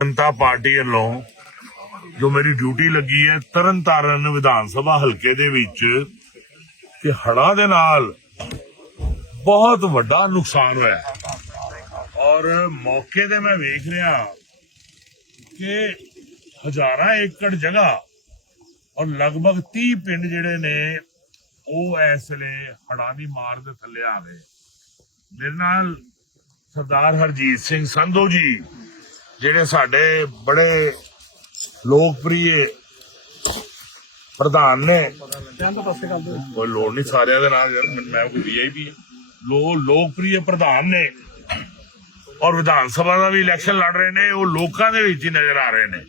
ਜਨਤਾ party ਵੱਲੋਂ ਜੋ ਮੇਰੀ ਡਿਊਟੀ ਲੱਗੀ ਹੈ ਤਰਨਤਾਰਨ ਵਿਧਾਨ ਸਭਾ ਹਲਕੇ ਦੇ ਵਿੱਚ, ਕਿ ਹੜ੍ਹਾਂ ਦੇ ਨਾਲ ਬਹੁਤ ਵੱਡਾ ਨੁਕਸਾਨ ਹੋਇਆ ਹੈ। ਔਰ ਮੌਕੇ ਤੇ ਮੈਂ ਵੇਖ ਰਿਹਾ ਕਿ ਹਜ਼ਾਰਾਂ ਏਕੜ ਜਗ੍ਹਾ ਔਰ ਲਗਭਗ 30 ਪਿੰਡ ਜਿਹੜੇ ਨੇ, ਉਹ ਇਸ ਵੇਲੇ ਹੜ੍ਹਾਂ ਦੀ ਮਾਰ ਦੇ ਥੱਲੇ ਆ ਗਏ ਮੇਰੇ ਨਾਲ ਸਰਦਾਰ ਹਰਜੀਤ ਸਿੰਘ ਸੰਧੂ ਜੀ ਜਿਹੜੇ ਸਾਡੇ ਬੜੇ ਲੋਕਪ੍ਰਿਯ ਪ੍ਰਧਾਨ ਨੇ। ਕੋਈ ਲੋੜ ਨਹੀਂ ਸਾਰਿਆਂ ਦੇ ਨਾਲ ਯਾਰ, ਮੈਂ- ਕੋਈ ਵੀਆਈਪੀ ਲੋ, ਲੋਕਪ੍ਰਿਯ ਪ੍ਰਧਾਨ ਨੇ ਔਰ ਵਿਧਾਨ ਸਭਾ ਦਾ ਵੀ ਇਲੈਕਸ਼ਨ ਲੜ ਰਹੇ ਨੇ, ਉਹ ਲੋਕਾਂ ਦੇ ਵਿੱਚ ਹੀ ਨਜ਼ਰ ਆ ਰਹੇ ਨੇ।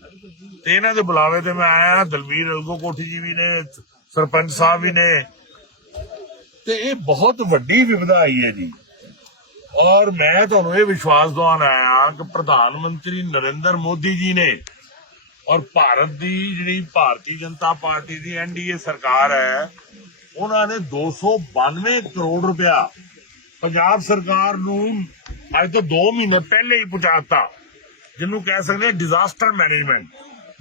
ਤੇ ਇਹਨਾਂ ਦੇ ਬੁਲਾਵੇ ਤੇ ਮੈਂ ਆਇਆ ਦਲਵੀਰ ਅਲਗੋ ਕੋਠੀ ਜੀ ਵੀ ਨੇ, ਸਰਪੰਚ ਸਾਹਿਬ ਵੀ ਨੇ। ਤੇ ਇਹ ਬਹੁਤ ਵੱਡੀ ਵਿਪਦਾ ਆਈ ਹੈ ਜੀ। ਔਰ ਮੈਂ ਤੁਹਾਨੂੰ ਇਹ ਵਿਸ਼ਵਾਸ ਦਿਵਾਉਣ ਆਇਆ ਕਿ ਪ੍ਰਧਾਨ ਮੰਤਰੀ ਨਰਿੰਦਰ ਮੋਦੀ ਜੀ ਨੇ ਔਰ ਭਾਰਤ ਦੀ ਜਿਹੜੀ ਭਾਰਤੀ ਜਨਤਾ ਪਾਰਟੀ ਦੀ ਐਨਡੀਏ ਸਰਕਾਰ ਹੈ, ਉਹਨਾਂ ਨੇ 292 ਕਰੋੜ ਰੁਪਇਆ ਪੰਜਾਬ ਸਰਕਾਰ ਨੂੰ ਅੱਜ ਤੋਂ 2 ਮਹੀਨੇ ਪਹਿਲੇ ਹੀ ਪਹੁੰਚਾਤਾ, ਜਿਹਨੂੰ ਕਹਿ ਸਕਦੇ ਡਿਜ਼ਾਸਟਰ ਮੈਨੇਜਮੈਂਟ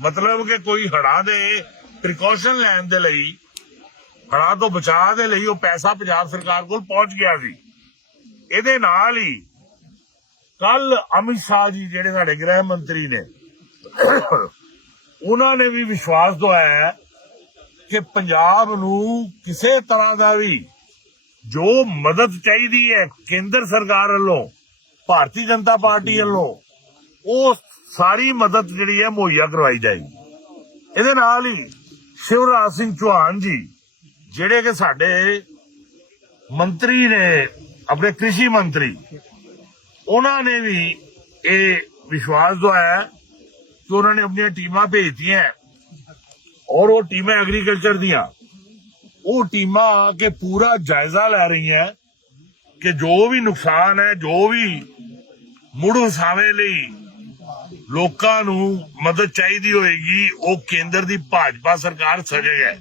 ਮਤਲਬ ਕਿ ਕੋਈ ਹੜ੍ਹਾਂ ਦੇ ਪ੍ਰੀਕਾਸ਼ਨ ਲੈਣ ਦੇ ਲਈ ਹੜਾ ਤੋਂ ਬਚਾਅ ਦੇ ਲਈ ਉਹ ਪੈਸਾ ਪੰਜਾਬ ਸਰਕਾਰ ਕੋਲ ਪਹੁੰਚ ਗਿਆ ਸੀ। ਇਹਦੇ ਨਾਲ ਹੀ ਕੱਲ ਅਮਿਤ ਸ਼ਾਹ ਜੀ ਜਿਹੜੇ ਸਾਡੇ ਗ੍ਰਹਿ ਮੰਤਰੀ ਨੇ, ਉਹਨਾਂ ਨੇ ਵੀ ਵਿਸ਼ਵਾਸ ਦਵਾਇਆ ਕਿ ਪੰਜਾਬ ਨੂੰ ਕਿਸੇ ਤਰ੍ਹਾਂ ਦਾ ਵੀ ਜੋ ਮਦਦ ਚਾਹੀਦੀ ਹੈ ਕੇਂਦਰ ਸਰਕਾਰ ਵੱਲੋਂ, ਭਾਰਤੀ ਜਨਤਾ ਪਾਰਟੀ ਵੱਲੋਂ, ਉਹ ਸਾਰੀ ਮਦਦ ਜਿਹੜੀ ਹੈ ਮੁਹੱਈਆ ਕਰਵਾਈ ਜਾਏਗੀ। ਇਹਦੇ ਨਾਲ ਹੀ ਸ਼ਿਵਰਾਜ ਸਿੰਘ ਚੌਹਾਨ ਜੀ, ਜਿਹੜੇ ਕਿ ਸਾਡੇ ਮੰਤਰੀ ਨੇ ਆਪਣੇ ਕ੍ਰਿਸ਼ੀ ਮੰਤਰੀ, ਉਹਨਾਂ ਨੇ ਵੀ ਇਹ ਵਿਸ਼ਵਾਸ ਦਵਾਇਆ ਕਿ ਉਹਨਾਂ ਨੇ ਆਪਣੀਆਂ ਟੀਮਾਂ ਭੇਜਤੀਆਂ ਔਰ ਉਹ ਟੀਮਾਂ ਐਗਰੀਕਲਚਰ ਦੀਆਂ। ਉਹ ਟੀਮਾਂ ਆ ਕੇ ਪੂਰਾ ਜਾਇਜ਼ਾ ਲੈ ਰਹੀਆਂ ਕਿ ਜੋ ਵੀ ਨੁਕਸਾਨ ਹੈ, ਜੋ ਵੀ ਮੁੜ ਵਸਾਵੇ ਲਈ ਲੋਕਾਂ ਨੂੰ ਮਦਦ ਚਾਹੀਦੀ ਹੋਏਗੀ, ਉਹ ਕੇਂਦਰ ਦੀ ਭਾਜਪਾ ਸਰਕਾਰ ਸਜੇਗਾ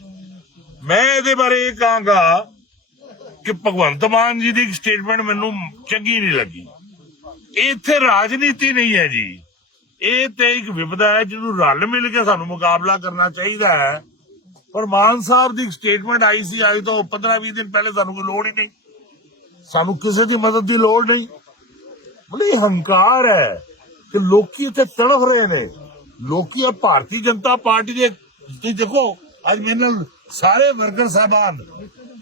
ਮੈਂ ਇਹਦੇ ਬਾਰੇ ਇਹ ਕਹਾਂਗਾ ਕਿ ਭਗਵੰਤ ਮਾਨ ਜੀ ਦੀ ਇੱਕ ਸਟੇਟਮੈਂਟ ਮੈਨੂੰ ਚੰਗੀ ਨਹੀਂ ਲੱਗੀ। ਇੱਥੇ ਰਾਜਨੀਤੀ ਨਹੀਂ ਹੈ ਜੀ। ਇਹ ਤੇ ਇੱਕ ਵਿਪਦਾ ਹੈ, ਜਿਹਨੂੰ ਰਲ ਮਿਲ ਕੇ ਸਾਨੂੰ ਮੁਕਾਬਲਾ ਕਰਨਾ ਚਾਹੀਦਾ ਹੈ। ਪਰ ਮਾਨ ਸਾਹਿਬ ਦੀ ਸਟੇਟਮੈਂਟ ਆਈ ਸੀ, ਅੱਜ ਤੋਂ 15-20 ਦਿਨ ਪਹਿਲੇ ਸਾਨੂੰ ਕੋਈ ਲੋੜ ਹੀ ਨਹੀਂ। ਸਾਨੂੰ ਕਿਸੇ ਦੀ ਮਦਦ ਦੀ ਲੋੜ ਨਹੀਂ। ਬੜੀ ਹੰਕਾਰ ਹੈ ਕਿ ਲੋਕੀ ਇੱਥੇ ਤੜਫ ਰਹੇ ਨੇ। ਲੋਕੀ ਆ ਭਾਰਤੀ ਜਨਤਾ ਪਾਰਟੀ ਦੇ, ਤੁਸੀਂ ਦੇਖੋ, ਅੱਜ ਮੇਰੇ ਨਾਲ ਸਾਰੇ ਵਰਕਰ ਸਾਹਿਬਾਨ।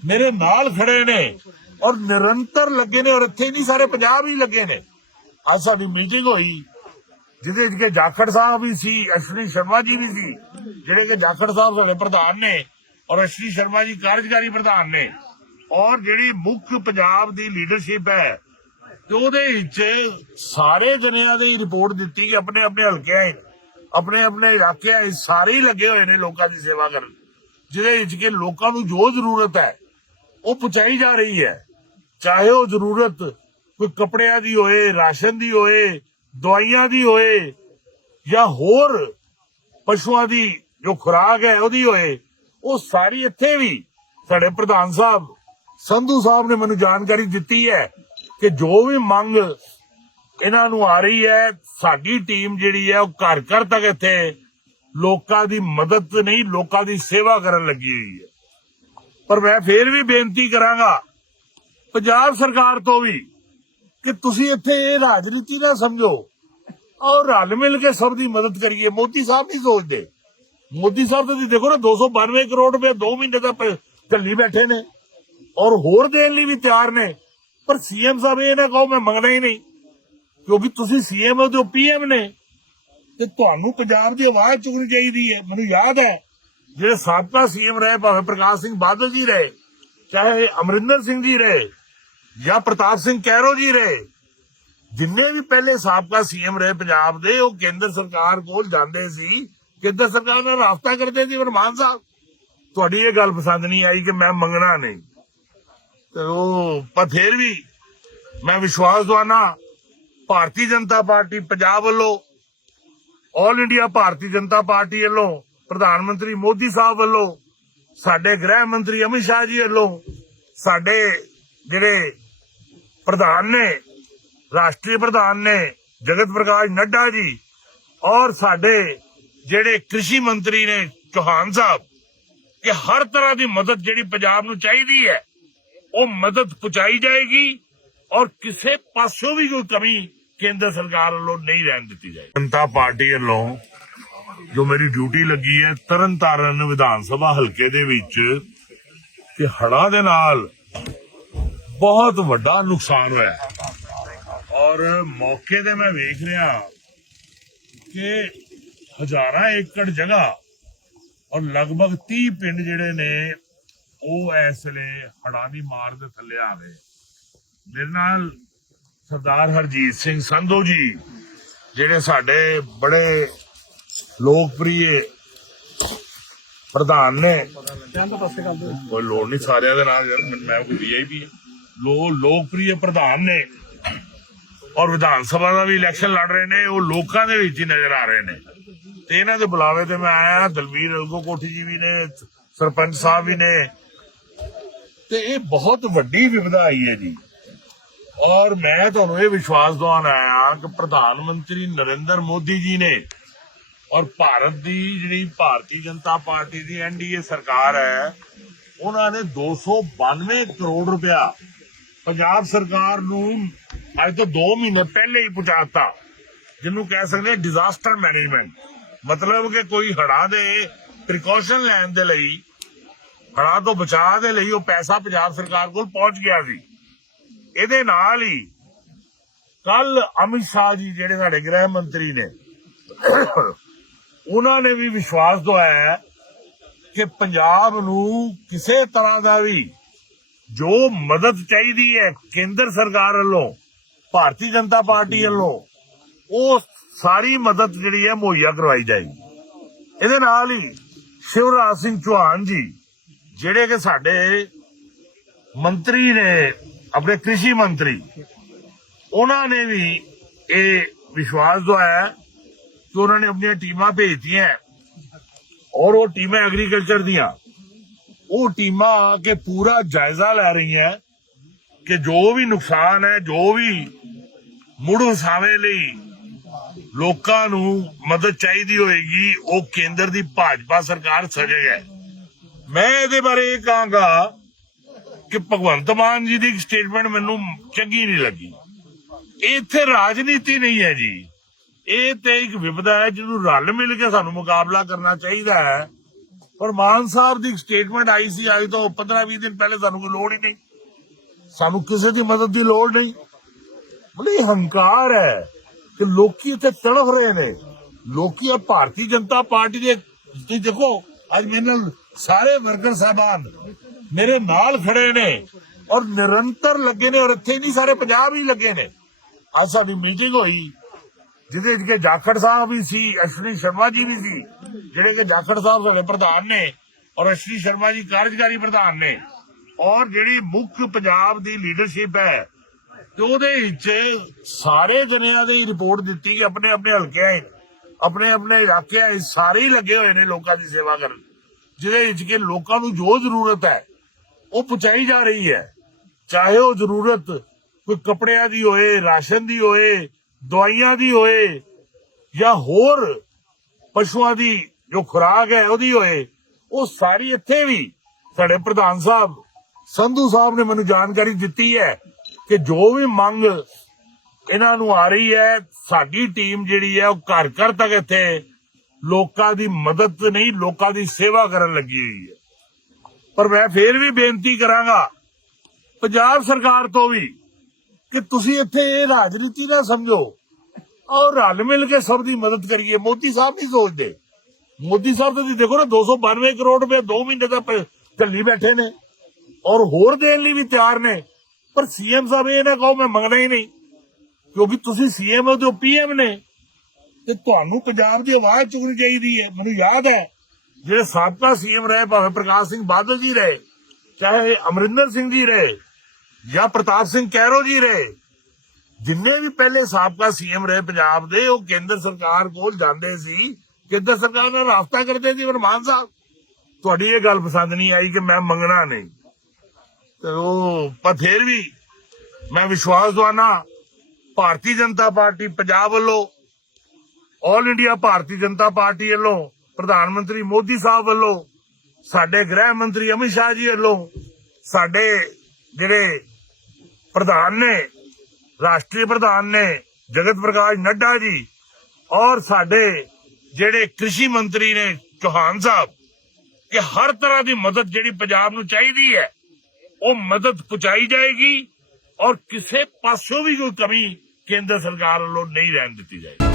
ਮੇਰੇ ਨਾਲ ਖੜੇ ਨੇ ਔਰ ਨਿਰੰਤਰ ਲੱਗੇ ਨੇ ਔਰ ਇੱਥੇ ਨਹੀਂ ਸਾਰੇ ਪੰਜਾਬ ਹੀ ਲੱਗੇ ਨੇ। ਅੱਜ ਸਾਡੀ ਮੀਟਿੰਗ ਹੋਈ, ਜਿਹਦੇ ਵਿੱਚ ਕਿ ਜਾਖੜ ਸਾਹਿਬ ਵੀ ਸੀ ਅਸ਼ਵਨੀ ਸ਼ਰਮਾ ਜੀ ਵੀ ਸੀ, ਜਿਹੜੇ ਕਿ ਜਾਖੜ ਸਾਹਿਬ ਸਾਡੇ ਪ੍ਰਧਾਨ ਨੇ ਔਰ ਅਸ਼ਵਨੀ ਸ਼ਰਮਾ ਜੀ ਕਾਰਜਕਾਰੀ ਪ੍ਰਧਾਨ ਨੇ। ਔਰ ਜਿਹੜੀ ਮੁੱਖ ਪੰਜਾਬ ਦੀ ਲੀਡਰਸ਼ਿਪ ਹੈ, ਤੇ ਉਹਦੇ ਵਿੱਚ ਸਾਰੇ ਜਨਿਆਂ ਦੀ ਰਿਪੋਰਟ ਦਿੱਤੀ ਕਿ ਆਪਣੇ ਆਪਣੇ ਹਲਕਿਆਂ 'ਚ ਆਪਣੇ ਆਪਣੇ ਇਲਾਕਿਆਂ 'ਚ ਸਾਰੇ ਹੀ ਲੱਗੇ ਹੋਏ ਨੇ ਲੋਕਾਂ ਦੀ ਸੇਵਾ ਕਰਨ, ਜਿਹਦੇ ਵਿੱਚ ਕਿ ਲੋਕਾਂ ਨੂੰ ਜੋ ਜ਼ਰੂਰਤ ਹੈ ਉਹ ਪਹੁੰਚਾਈ ਜਾ ਰਹੀ ਹੈ। ਚਾਹੇ ਉਹ ਜ਼ਰੂਰਤ ਕੋਈ ਕੱਪੜਿਆਂ ਦੀ ਹੋਏ, ਰਾਸ਼ਨ ਦੀ ਹੋਏ, ਦਵਾਈਆਂ ਦੀ ਹੋਏ, ਜਾਂ ਹੋਰ ਪਸ਼ੂਆਂ ਦੀ ਜੋ ਖੁਰਾਕ ਹੈ ਉਹਦੀ ਹੋਏ, ਉਹ ਸਾਰੀ ਇੱਥੇ ਵੀ ਸਾਡੇ ਪ੍ਰਧਾਨ ਸਾਹਿਬ, ਸੰਧੂ ਸਾਹਿਬ ਨੇ ਮੈਨੂੰ ਜਾਣਕਾਰੀ ਦਿੱਤੀ ਹੈ ਕਿ ਜੋ ਵੀ ਮੰਗ ਇਹਨਾਂ ਨੂੰ ਆ ਰਹੀ ਹੈ, ਸਾਡੀ ਟੀਮ ਜਿਹੜੀ ਹੈ ਉਹ ਘਰ ਘਰ ਤੱਕ ਇੱਥੇ ਲੋਕਾਂ ਦੀ ਮਦਦ ਨਹੀਂ, ਲੋਕਾਂ ਦੀ ਸੇਵਾ ਕਰਨ ਲੱਗੀ ਹੋਈ ਹੈ। ਪਰ ਮੈਂ ਫੇਰ ਵੀ ਬੇਨਤੀ ਕਰਾਂਗਾ, ਪੰਜਾਬ ਸਰਕਾਰ ਤੋਂ ਵੀ, ਕਿ ਤੁਸੀਂ ਇੱਥੇ ਇਹ ਰਾਜਨੀਤੀ ਨਾ ਸਮਝੋ। ਔਰ ਰਲ ਮਿਲ ਕੇ ਸਭ ਦੀ ਮਦਦ ਕਰੀਏ। ਮੋਦੀ ਸਾਹਿਬ ਨਹੀਂ ਸੋਚਦੇ। ਮੋਦੀ ਸਾਹਿਬ ਤੁਸੀਂ ਦੇਖੋ ਨਾ 292 ਕਰੋੜ ਰੁਪਏ 2 ਮਹੀਨੇ ਦਾ ਪ- ਝੱਲੀ ਬੈਠੇ ਨੇ। ਔਰ ਹੋਰ ਦੇਣ ਲਈ ਵੀ ਤਿਆਰ ਨੇ। ਪਰ ਸੀਐਮ ਸਾਹਿਬ ਇਹ ਨਾ ਕਹੋ, ਮੈਂ ਮੰਗਣਾ ਹੀ ਨਹੀਂ। ਕਿਉਂਕਿ ਤੁਸੀਂ ਸੀਐਮ ਹੋ ਤੇ ਪੀਐਮ ਨੇ। ਤੇ ਤੁਹਾਨੂੰ ਪੰਜਾਬ ਦੀ ਆਵਾਜ਼ ਚੁੱਕਣੀ ਚਾਹੀਦੀ ਹੈ। ਮੈਨੂੰ ਯਾਦ ਹੈ ਜਿਹੜੇ ਸਾਬਕਾ ਸੀਐਮ ਰਹੇ, ਭਾਵੇਂ ਪ੍ਰਕਾਸ਼ ਸਿੰਘ ਬਾਦਲ ਜੀ ਰਹੇ, ਚਾਹੇ ਅਮਰਿੰਦਰ ਸਿੰਘ ਜੀ ਰਹੇ ਜਾਂ ਪ੍ਰਤਾਪ ਸਿੰਘ ਕੈਰੋ ਜੀ ਰਹੇ, ਜਿੰਨੇ ਵੀ ਪਹਿਲੇ ਸਾਬਕਾ ਸੀਐਮ ਰਹੇ ਪੰਜਾਬ ਦੇ, ਉਹ ਕੇਂਦਰ ਸਰਕਾਰ ਕੋਲ ਜਾਂਦੇ ਸੀ, ਕੇਂਦਰ ਸਰਕਾਰ ਨਾਲ ਰਾਫਤਾ ਕਰਦੇ ਸੀ ਵਰਮਾਨ ਸਾਹਿਬ। ਤੁਹਾਡੀ ਇਹ ਗੱਲ ਪਸੰਦ ਨਹੀਂ ਆਈ ਕਿ ਮੈਂ ਮੰਗਣਾ ਨਹੀਂ। ਤੇ ਉਹ, ਪਰ ਫਿਰ ਵੀ ਮੈਂ ਵਿਸ਼ਵਾਸ ਦਵਾਨਾ, ਭਾਰਤੀ ਜਨਤਾ ਪਾਰਟੀ ਪੰਜਾਬ ਵੱਲੋਂ all India Bharatiya Janata party ਵੱਲੋਂ ਪ੍ਰਧਾਨ ਮੰਤਰੀ ਮੋਦੀ ਸਾਹਿਬ ਵੱਲੋਂ, ਸਾਡੇ ਗ੍ਰਹਿ ਮੰਤਰੀ ਅਮਿਤ ਸ਼ਾਹ ਜੀ ਵੱਲੋਂ, ਸਾਡੇ ਜਿਹੜੇ ਪ੍ਰਧਾਨ ਨੇ, ਰਾਸ਼ਟਰੀ ਪ੍ਰਧਾਨ ਨੇ ਜਗਤ ਪ੍ਰਕਾਸ਼ ਨੱਡਾ ਜੀ ਔਰ ਸਾਡੇ ਜਿਹੜੇ ਕ੍ਰਿਸ਼ੀ ਮੰਤਰੀ ਨੇ ਚੌਹਾਨ ਸਾਹਿਬ, ਕਿ ਹਰ ਤਰ੍ਹਾਂ ਦੀ ਮਦਦ ਜਿਹੜੀ ਪੰਜਾਬ ਨੂੰ ਚਾਹੀਦੀ ਹੈ, ਉਹ ਮਦਦ ਪਹੁੰਚਾਈ ਜਾਏਗੀ ਔਰ ਕਿਸੇ ਪਾਸੋਂ ਵੀ ਕੋਈ ਕਮੀ ਕੇਂਦਰ ਸਰਕਾਰ ਵੱਲੋਂ ਨਹੀਂ ਰਹਿਣ ਦਿੱਤੀ ਜਾਏਗੀ। ਜਨਤਾ ਪਾਰਟੀ ਵੱਲੋਂ ਜੋ ਮੇਰੀ ਡਿਊਟੀ ਲੱਗੀ ਹੈ ਤਰਨਤਾਰਨ ਵਿਧਾਨ ਸਭਾ ਹਲਕੇ ਦੇ ਵਿੱਚ ਕਿ ਹੜ੍ਹਾਂ ਦੇ ਨਾਲ ਬਹੁਤ ਵੱਡਾ ਨੁਕਸਾਨ ਹੋਇਆ ਹੈ। ਔਰ ਮੌਕੇ ਤੇ ਮੈਂ ਵੇਖ ਰਿਹਾ ਕਿ ਹਜ਼ਾਰਾਂ ਏਕੜ ਜਗ੍ਹਾ ਔਰ ਲਗਭਗ 30 ਪਿੰਡ ਜਿਹੜੇ ਨੇ, ਉਹ ਇਸ ਵੇਲੇ ਹੜ੍ਹਾਂ ਦੀ ਮਾਰ ਦੇ ਥੱਲੇ ਆ ਗਏ ਮੇਰੇ ਨਾਲ ਸਰਦਾਰ ਹਰਜੀਤ ਸਿੰਘ ਸੰਧੂ ਜੀ, ਜਿਹੜੇ ਸਾਡੇ ਬੜੇ ਲੋਕਪ੍ਰਿਯ ਪ੍ਰਧਾਨ ਨੇ। ਕੋਈ ਲੋੜ ਨਹੀਂ ਸਾਰਿਆਂ ਦੇ ਨਾਲ ਯਾਰ ਮੈਂ- ਕੋਈ ਵੀਆਈਪੀ ਲੋ ਲੋਕਪ੍ਰਿਯ ਪ੍ਰਧਾਨ ਨੇ। ਔਰ ਵਿਧਾਨ ਸਭਾ ਦਾ ਵੀ ਇਲੈਕਸ਼ਨ ਲੜ ਰਹੇ ਨੇ ਉਹ ਲੋਕਾਂ ਦੇ ਵਿੱਚ ਹੀ ਨਜ਼ਰ ਆ ਰਹੇ ਨੇ। ਤੇ ਇਹਨਾਂ ਦੇ ਬੁਲਾਵੇ ਤੇ ਮੈਂ ਆਇਆ ਦਲਵੀਰ ਅਲਗੋ ਕੋਠੀ ਜੀ ਵੀ ਨੇ ਸਰਪੰਚ ਸਾਹਿਬ ਵੀ ਨੇ। ਤੇ ਇਹ ਬਹੁਤ ਵੱਡੀ ਵਿਪਦਾ ਆਈ ਹੈ ਜੀ। ਔਰ ਮੈਂ ਤੁਹਾਨੂੰ ਇਹ ਵਿਸ਼ਵਾਸ ਦਿਵਾਉਣ ਆਇਆ ਕਿ ਪ੍ਰਧਾਨ ਮੰਤਰੀ ਨਰਿੰਦਰ ਮੋਦੀ ਜੀ ਨੇ ਔਰ ਭਾਰਤ ਦੀ ਜਿਹੜੀ ਭਾਰਤੀ ਜਨਤਾ ਪਾਰਟੀ ਦੀ ਐਨਡੀਏ ਸਰਕਾਰ ਹੈ, ਉਹਨਾਂ ਨੇ 292 ਕਰੋੜ ਰੁਪਇਆ ਪੰਜਾਬ ਸਰਕਾਰ ਨੂੰ ਅੱਜ ਤੋਂ 2 ਮਹੀਨੇ ਪਹਿਲੇ ਹੀ ਪਹੁੰਚਾਤਾ, ਜਿਹਨੂੰ ਕਹਿ ਸਕਦੇ ਡਿਜ਼ਾਸਟਰ ਮੈਨੇਜਮੈਂਟ ਮਤਲਬ ਕਿ ਕੋਈ ਹੜ੍ਹਾਂ ਦੇ ਪ੍ਰੀਕਾਸ਼ਨ ਲੈਣ ਦੇ ਲਈ, ਹੜ੍ਹਾਂ ਤੋਂ ਬਚਾਅ ਦੇ ਲਈ ਉਹ ਪੈਸਾ ਪੰਜਾਬ ਸਰਕਾਰ ਕੋਲ ਪਹੁੰਚ ਗਿਆ ਸੀ। ਇਹਦੇ ਨਾਲ ਹੀ ਕੱਲ ਅਮਿਤ ਸ਼ਾਹ ਜੀ, ਜਿਹੜੇ ਸਾਡੇ ਗ੍ਰਹਿ ਮੰਤਰੀ ਨੇ ਉਹਨਾਂ ਨੇ ਵੀ ਵਿਸ਼ਵਾਸ ਦਵਾਇਆ ਕਿ ਪੰਜਾਬ ਨੂੰ ਕਿਸੇ ਤਰ੍ਹਾਂ ਦਾ ਵੀ ਜੋ ਮਦਦ ਚਾਹੀਦੀ ਹੈ ਕੇਂਦਰ ਸਰਕਾਰ ਵੱਲੋਂ, ਭਾਰਤੀ ਜਨਤਾ ਪਾਰਟੀ ਵੱਲੋਂ, ਉਹ ਸਾਰੀ ਮਦਦ ਜਿਹੜੀ ਹੈ ਮੁਹੱਈਆ ਕਰਵਾਈ ਜਾਏਗੀ। ਇਹਦੇ ਨਾਲ ਹੀ ਸ਼ਿਵਰਾਜ ਸਿੰਘ ਚੌਹਾਨ ਜੀ, ਜਿਹੜੇ ਕਿ ਸਾਡੇ ਮੰਤਰੀ ਨੇ, ਆਪਣੇ ਕ੍ਰਿਸ਼ੀ ਮੰਤਰੀ, ਉਹਨਾਂ ਨੇ ਵੀ ਇਹ ਵਿਸ਼ਵਾਸ ਦਵਾਇਆ ਕਿ ਉਹਨਾਂ ਨੇ ਆਪਣੀਆਂ ਟੀਮਾਂ ਭੇਜਤੀਆਂ। ਔਰ ਉਹ ਟੀਮਾਂ ਐਗਰੀਕਲਚਰ ਦੀਆਂ। ਉਹ ਟੀਮਾਂ ਆ ਕੇ ਪੂਰਾ ਜਾਇਜ਼ਾ ਲੈ ਰਹੀਆਂ ਕਿ ਜੋ ਵੀ ਨੁਕਸਾਨ ਹੈ, ਜੋ ਵੀ ਮੁੜ ਵਸਾਵੇ ਲਈ ਲੋਕਾਂ ਨੂੰ ਮਦਦ ਚਾਹੀਦੀ ਹੋਏਗੀ, ਉਹ ਕੇਂਦਰ ਦੀ ਭਾਜਪਾ ਸਰਕਾਰ ਸਜੇਗਾ ਮੈਂ ਇਹਦੇ ਬਾਰੇ ਇਹ ਕਹਾਂਗਾ ਕਿ ਭਗਵੰਤ ਮਾਨ ਜੀ ਦੀ ਸਟੇਟਮੈਂਟ ਮੈਨੂੰ ਚੰਗੀ ਨਹੀਂ ਲੱਗੀ। ਇਹ ਇੱਥੇ ਰਾਜਨੀਤੀ ਨਹੀਂ ਹੈ ਜੀ। ਇਹ ਤੇ ਇੱਕ ਵਿਪਦਾ ਹੈ ਜਿਹਨੂੰ ਰਲ ਮਿਲ ਕੇ ਸਾਨੂੰ ਮੁਕਾਬਲਾ ਕਰਨਾ ਚਾਹੀਦਾ ਹੈ। ਪਰ ਮਾਨ ਸਾਹਿਬ ਦੀ ਸਟੇਟਮੈਂਟ ਆਈ ਸੀ, ਅੱਜ ਤੋਂ 15-20 ਦਿਨ ਪਹਿਲੇ ਸਾਨੂੰ ਕੋਈ ਲੋੜ ਹੀ ਨਹੀਂ। ਸਾਨੂੰ ਕਿਸੇ ਦੀ ਮਦਦ ਦੀ ਲੋੜ ਨਹੀਂ। ਬੜੀ ਹੰਕਾਰ ਹੈ ਕਿ ਲੋਕੀ ਇੱਥੇ ਤੜਫ ਰਹੇ ਨੇ। ਲੋਕੀ ਆ ਭਾਰਤੀ ਜਨਤਾ ਪਾਰਟੀ ਦੇ, ਤੁਸੀਂ ਦੇਖੋ, ਅੱਜ ਮੇਰੇ ਨਾਲ ਸਾਰੇ ਵਰਕਰ ਸਾਹਿਬਾਨ ਮੇਰੇ ਨਾਲ ਖੜੇ ਨੇ ਔਰ ਨਿਰੰਤਰ ਲੱਗੇ ਨੇ ਔਰ ਇੱਥੇ ਨਹੀਂ ਸਾਰੇ ਪੰਜਾਬ ਹੀ ਲੱਗੇ ਨੇ। ਅੱਜ ਸਾਡੀ ਮੀਟਿੰਗ ਹੋਈ। ਜਿਹਦੇ ਵਿੱਚ ਕਿ ਜਾਖੜ ਸਾਹਿਬ ਵੀ ਸੀ, ਅਸ਼ਵਨੀ ਸ਼ਰਮਾ ਜੀ ਵੀ ਸੀ, ਜਿਹੜੇ ਕਿ ਜਾਖੜ ਸਾਹਿਬ ਸਾਡੇ ਪ੍ਰਧਾਨ ਨੇ ਔਰ ਅਸ਼ਵਨੀ ਸ਼ਰਮਾ ਜੀ ਕਾਰਜਕਾਰੀ ਪ੍ਰਧਾਨ ਨੇ। ਔਰ ਜਿਹੜੀ ਮੁੱਖ ਪੰਜਾਬ ਦੀ ਲੀਡਰਸ਼ਿਪ ਹੈ ਤੇ ਉਹਦੇ ਵਿੱਚ ਸਾਰੇ ਜਨਿਆਂ ਦੀ ਰਿਪੋਰਟ ਦਿੱਤੀ ਕਿ ਆਪਣੇ ਆਪਣੇ ਹਲਕਿਆਂ 'ਚ ਆਪਣੇ ਆਪਣੇ ਇਲਾਕਿਆਂ 'ਚ ਸਾਰੇ ਹੀ ਲੱਗੇ ਹੋਏ ਨੇ ਲੋਕਾਂ ਦੀ ਸੇਵਾ ਕਰਨ। ਜਿਹਦੇ ਵਿੱਚ ਕਿ ਲੋਕਾਂ ਨੂੰ ਜੋ ਜ਼ਰੂਰਤ ਹੈ, ਉਹ ਪਹੁੰਚਾਈ ਜਾ ਰਹੀ ਹੈ। ਚਾਹੇ ਉਹ ਜ਼ਰੂਰਤ ਕੋਈ ਕੱਪੜਿਆਂ ਦੀ ਹੋਏ, ਰਾਸ਼ਨ ਦੀ ਹੋਏ ਦਵਾਈਆਂ ਦੀ ਹੋਏ ਜਾਂ ਹੋਰ ਪਸ਼ੂਆਂ ਦੀ ਜੋ ਖੁਰਾਕ ਹੈ ਉਹਦੀ ਹੋਏ, ਉਹ ਸਾਰੀ ਇੱਥੇ ਵੀ ਸਾਡੇ ਪ੍ਰਧਾਨ ਸਾਹਿਬ, ਸੰਧੂ ਸਾਹਿਬ ਨੇ ਮੈਨੂੰ ਜਾਣਕਾਰੀ ਦਿੱਤੀ ਹੈ ਕਿ ਜੋ ਵੀ ਮੰਗ ਇਹਨਾਂ ਨੂੰ ਆ ਰਹੀ ਹੈ, ਸਾਡੀ ਟੀਮ ਜਿਹੜੀ ਹੈ ਉਹ ਘਰ ਘਰ ਤੱਕ ਇੱਥੇ ਲੋਕਾਂ ਦੀ ਮਦਦ ਨਹੀਂ, ਲੋਕਾਂ ਦੀ ਸੇਵਾ ਕਰਨ ਲੱਗੀ ਹੋਈ ਹੈ। ਪਰ ਮੈਂ ਫੇਰ ਵੀ ਬੇਨਤੀ ਕਰਾਂਗਾ, ਪੰਜਾਬ ਸਰਕਾਰ ਤੋਂ ਵੀ ਕਿ ਤੁਸੀਂ ਇੱਥੇ ਇਹ ਰਾਜਨੀਤੀ ਨਾ ਸਮਝੋ ਔਰ ਰਲ ਮਿਲ ਕੇ ਸਭ ਦੀ ਮਦਦ ਕਰੀਏ। ਮੋਦੀ ਸਾਹਿਬ ਨਹੀਂ ਸੋਚਦੇ। ਮੋਦੀ ਸਾਹਿਬ ਤੁਸੀਂ ਦੇਖੋ ਨਾ 292 ਕਰੋੜ ਰੁਪਏ 2 ਮਹੀਨੇ ਦਾ ਝੱਲੀ ਬੈਠੇ ਨੇ ਔਰ ਹੋਰ ਦੇਣ ਲਈ ਵੀ ਤਿਆਰ ਨੇ। ਪਰ ਸੀਐਮ ਸਾਹਿਬ ਇਹ ਨਾ ਕਹੋ, ਮੈਂ ਮੰਗਣਾ ਹੀ ਨਹੀਂ। ਕਿਉਂਕਿ ਤੁਸੀਂ ਸੀਐਮ ਹੋ ਤੇ ਪੀਐਮ ਨੇ। ਤੇ ਤੁਹਾਨੂੰ ਪੰਜਾਬ ਦੀ ਆਵਾਜ਼ ਚੁੱਕਣੀ ਚਾਹੀਦੀ ਹੈ। ਮੈਨੂੰ ਯਾਦ ਹੈ, ਜਿਹੜੇ ਸਾਬਕਾ ਸੀਐਮ ਰਹੇ, ਭਾਵੇਂ ਪ੍ਰਕਾਸ਼ ਸਿੰਘ ਬਾਦਲ ਜੀ ਰਹੇ, ਚਾਹੇ ਅਮਰਿੰਦਰ ਸਿੰਘ ਜੀ ਰਹੇ ਜਾਂ ਪ੍ਰਤਾਪ ਸਿੰਘ ਕੈਰੋ ਜੀ ਰਹੇ? ਜਿੰਨੇ ਵੀ ਪਹਿਲੇ ਸਾਬਕਾ ਸੀਐਮ ਰਹੇ ਪੰਜਾਬ ਦੇ, ਉਹ ਕੇਂਦਰ ਸਰਕਾਰ ਕੋਲ ਜਾਂਦੇ ਸੀ। ਕੇਂਦਰ ਸਰਕਾਰ ਨਾਲ ਰਾਬਤਾ ਕਰਦੇ ਸੀ ਵਰਮਾਨ ਸਾਹਿਬ। ਤੁਹਾਡੀ ਇਹ ਗੱਲ ਪਸੰਦ ਨਹੀਂ ਆਈ ਕਿ ਮੈਂ ਮੰਗਣਾ ਨਹੀਂ। ਤੇ ਉਹ, ਪਰ ਫਿਰ ਵੀ ਮੈਂ ਵਿਸ਼ਵਾਸ ਦਵਾਨਾ, ਭਾਰਤੀ ਜਨਤਾ ਪਾਰਟੀ ਪੰਜਾਬ ਵੱਲੋਂ all India Bharatiya Janata party ਵੱਲੋਂ, ਪ੍ਰਧਾਨ ਮੰਤਰੀ ਮੋਦੀ ਸਾਹਿਬ ਵੱਲੋਂ, ਸਾਡੇ ਗ੍ਰਹਿ ਮੰਤਰੀ ਅਮਿਤ ਸ਼ਾਹ ਜੀ ਵੱਲੋਂ, ਸਾਡੇ ਜਿਹੜੇ ਪ੍ਰਧਾਨ ਨੇ, ਰਾਸ਼ਟਰੀ ਪ੍ਰਧਾਨ ਨੇ, ਜਗਤ ਪ੍ਰਕਾਸ਼ ਨੱਡਾ ਜੀ ਔਰ ਸਾਡੇ ਜਿਹੜੇ ਕ੍ਰਿਸ਼ੀ ਮੰਤਰੀ ਨੇ ਚੌਹਾਨ ਸਾਹਿਬ, ਕਿ ਹਰ ਤਰ੍ਹਾਂ ਦੀ ਮਦਦ ਜਿਹੜੀ ਪੰਜਾਬ ਨੂੰ ਚਾਹੀਦੀ ਹੈ, ਉਹ ਮਦਦ ਪਹੁੰਚਾਈ ਜਾਏਗੀ ਔਰ ਕਿਸੇ ਪਾਸੋਂ ਵੀ ਕੋਈ ਕਮੀ ਕੇਂਦਰ ਸਰਕਾਰ ਵੱਲੋਂ ਨਹੀਂ ਰਹਿਣ ਦਿੱਤੀ ਜਾਏਗੀ।